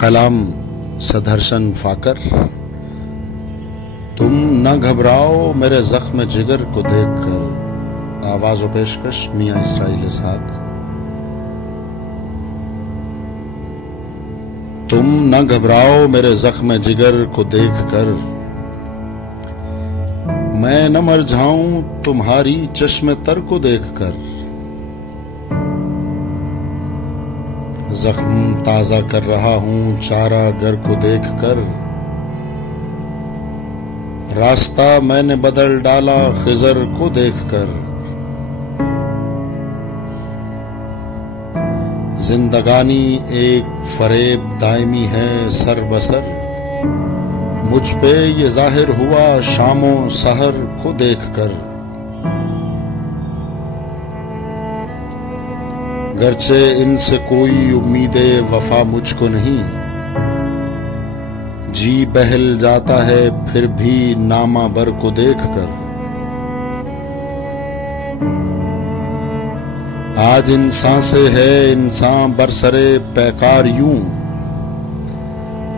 कलाम सदर्शन फाकर। तुम न घबराओ मेरे जख्म जिगर को देखकर। आवाज़ व पेशकश मियाँ इसराइल इसहाक। तुम न घबराओ मेरे जख्म जिगर को देखकर, मैं न मर जाऊं तुम्हारी चश्मे तर को देखकर। जख्म ताजा कर रहा हूं चारा घर को देखकर, रास्ता मैंने बदल डाला खिजर को देखकर। जिंदगानी एक फरेब दायमी है सर बसर, मुझ पे ये जाहिर हुआ शामो सहर को देखकर। गरचे इनसे कोई उम्मीदे वफा मुझको नहीं, जी बहल जाता है फिर भी नामा बर को देखकर। आज इंसान से है इंसान बरसरे पैकार यूं,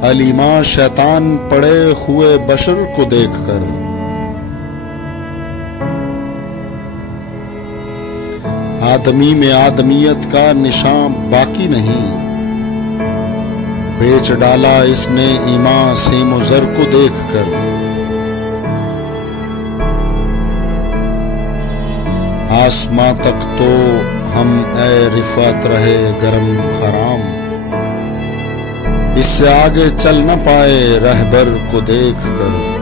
अलीमा शैतान पड़े हुए बशर को देखकर। आदमी में आदमियत का निशान बाकी नहीं, बेच डाला इसने ईमान से मुजर को देखकर। आसमां तक तो हम ए रिफत रहे गरम खराम, इससे आगे चल न पाए रहबर को देखकर।